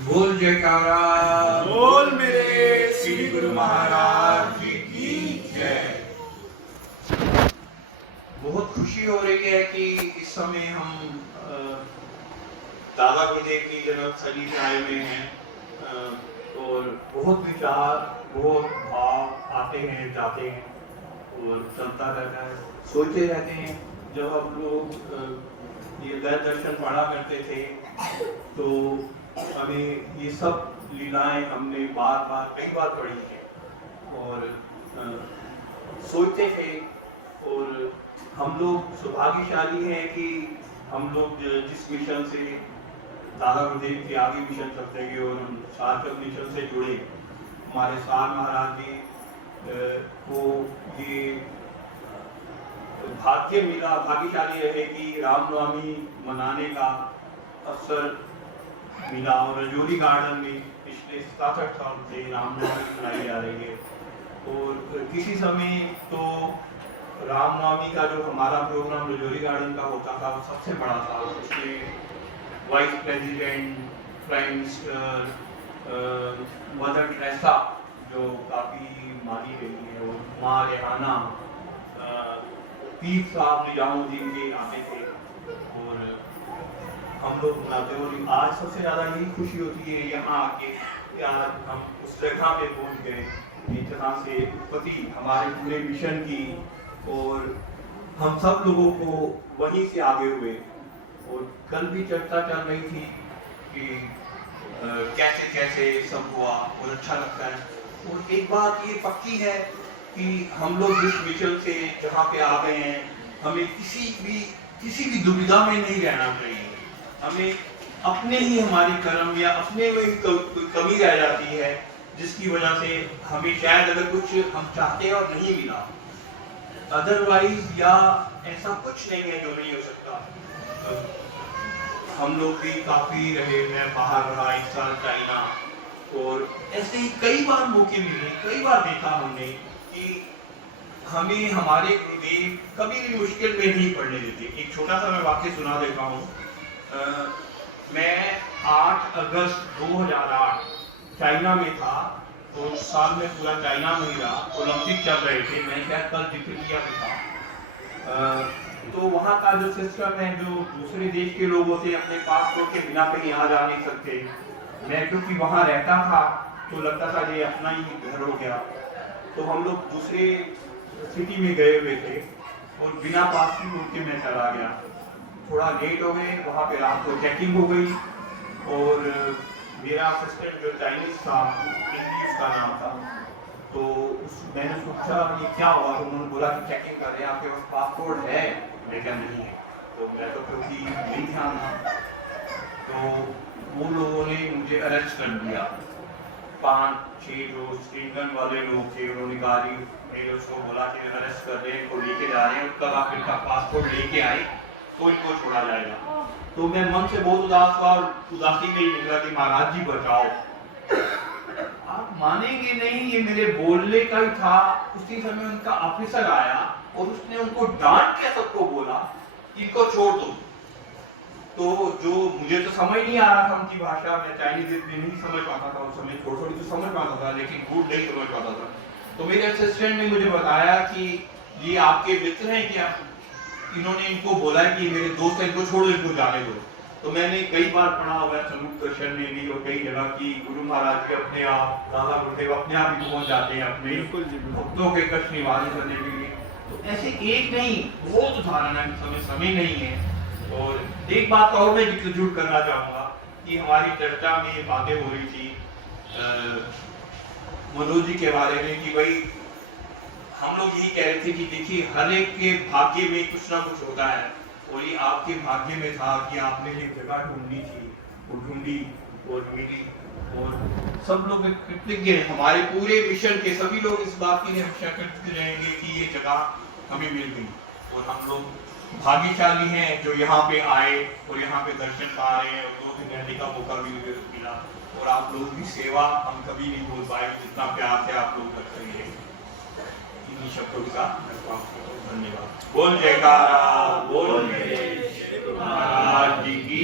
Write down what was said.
बोल जयकारा। बोल मेरे श्री गुरु महाराज जी की जय। बहुत खुशी हो रही है कि इस समय हम दादा गुरुदेव की जन्मस्थली में आए हुए हैं और बहुत विचार, बहुत भाव आते हैं, जाते हैं और चलता रहता है। सोचते रहते हैं, जब हम लोग ये वेद दर्शन पढ़ा करते थे तो हमें ये सब लीलाएं हमने बार बार कई बार पढ़ी हैं और सोचते थे। और हम लोग सौभाग्यशाली हैं कि हम लोग जिस मिशन से दादा गुरुदेव के आगे मिशन चलते गए और हम सार्थक मिशन से जुड़े, हमारे सार महाराज जी को ये भाग्य मिला, भाग्यशाली रहे कि रामनवमी मनाने का अवसर मिला और रजौरी गार्डन में पिछले 67 साल से रामनवमी मनाई जा रही है। और किसी समय तो रामनवमी का जो हमारा प्रोग्राम रजौरी गार्डन का होता था वो सबसे बड़ा था। उसमें vice president, prime minister, mother Teresa जो काफ़ी मानी गई है, और माँ रेहाना, पीर साहब निजामुद्दीन के आते थे और हम लोग मनाते हैं। और आज सबसे ज़्यादा यही खुशी होती है यहाँ आके कि आज हम उस जगह पे पहुँच गए जहाँ से पति हमारे पूरे मिशन की और हम सब लोगों को वहीं से आगे हुए। और कल भी चर्चा चल रही थी कि कैसे कैसे सब हुआ और अच्छा लगता है। और एक बात ये पक्की है कि हम लोग इस मिशन से जहाँ पे आ गए हैं, हमें किसी भी दुविधा में नहीं रहना चाहिए। हमें अपने ही हमारे कर्म या अपने में कोई कमी रह जाती है जिसकी वजह से हमें शायद अगर कुछ हम चाहते हैं और नहीं मिला, अदरवाइज या ऐसा कुछ नहीं है जो नहीं हो सकता। हम लोग भी काफी रहे, मैं बाहर रहा 1 साल चाइना, और ऐसे ही कई बार मौके मिले, कई बार देखा हमने कि हमें हमारे गुरुदेव कभी भी मुश्किल में नहीं पड़ने देते। एक छोटा सा मैं वाक्य सुना देता हूँ। मैं 8 अगस्त 2008 चाइना में था, तो उस साल में पूरा चाइना में ही रहा। ओलंपिक चल रहे थे, मैं शायद कल जिक्र किया भी था। तो वहाँ का जो सिस्टम है, जो दूसरे देश के लोग होते हैं अपने पासपोर्ट के बिना कहीं आ जा नहीं सकते। मैं क्योंकि वहाँ रहता था तो लगता था ये अपना ही घर हो गया। तो हम लोग दूसरे सिटी में गए हुए थे और बिना पासपोर्ट के मैं चला गया। थोड़ा लेट हो गए, वहाँ पे रात को चेकिंग हो गई और मेरा असिस्टेंट जो चाइनीज था, इंग्लिश का नाम था, तो मैंने पूछा ये क्या हुआ, तो उन्होंने बोला कि चेकिंग कर रहे हैं, आपके पास पासपोर्ट है? मैं क्या नहीं है। तो मैं तो क्योंकि नहीं ध्यान था, तो वो लोगों ने मुझे अरेस्ट कर दिया। 5-6 जो स्क्रीन गन वाले लोग थे, उन्होंने गाड़ी मेरे उसको बोला कि अरेस्ट कर रहे हैं, इनको लेके जा रहे हैं, कल आप इनका पासपोर्ट लेके आए तो इनको छोड़ा जाएगा। तो मैं मन से बहुत उदास था और उदासी में ही निकला कि महाराज जी बचाओ। आप मानेंगे नहीं, ये मेरे बोलने का ही था। उसी समय उनका ऑफिसर आया और उसने उनको डांट के सबको बोला इनको छोड़ दो। तो जो मुझे तो समझ नहीं आ रहा था उनकी भाषा, मैं चाइनीज इतनी नहीं समझ पाता था उस समय, थोड़ी थोड़ी तो समझ पाता था लेकिन गुड नहीं समझ पाता था। तो मेरे असिस्टेंट ने मुझे बताया कि ये आपके मित्र हैं क्या? इन्होंने इनको बोला कि मेरे दोस्त हैं, इनको छोड़ो, इनको जाने दो। तो मैंने कई बार पढ़ा हुआ है संयुक्त दर्शन में भी और कई जगह की गुरु महाराज के अपने आप, दादा गुरुदेव अपने आप ही पहुंच जाते हैं अपने भक्तों के कष्ट निवारण करने के लिए। तो ऐसे एक नहीं, बहुत उदाहरण है, समय नहीं है। और एक बात और मैं जिक्र करना चाहूंगा कि हमारी चर्चा में ये बातें हो रही थी मनोज जी के बारे में कि भाई हम लोग यही कह रहे थे कि देखिए हर एक के भाग्य में कुछ ना कुछ होता है, और ये आपके भाग्य में था कि आपने एक जगह ढूंढनी थी, वो ढूंढी और मिली। और सब लोग कृतज्ञ हैं, हमारे पूरे मिशन के सभी लोग इस बात की हमेशा कृतज्ञ रहेंगे कि ये जगह हमें मिल गई। और हम लोग भाग्यशाली हैं जो यहाँ पे आए और यहाँ पे दर्शन पा रहे हैं और 2 दिन रहने का मौका भी मिला। और आप लोगों की सेवा हम कभी नहीं भूल पाए, जितना प्यार से आप लोग करते हैं। इन्हीं शब्दों के साथ धन्यवाद। बोल जयकारा, बोल महाराज जी की।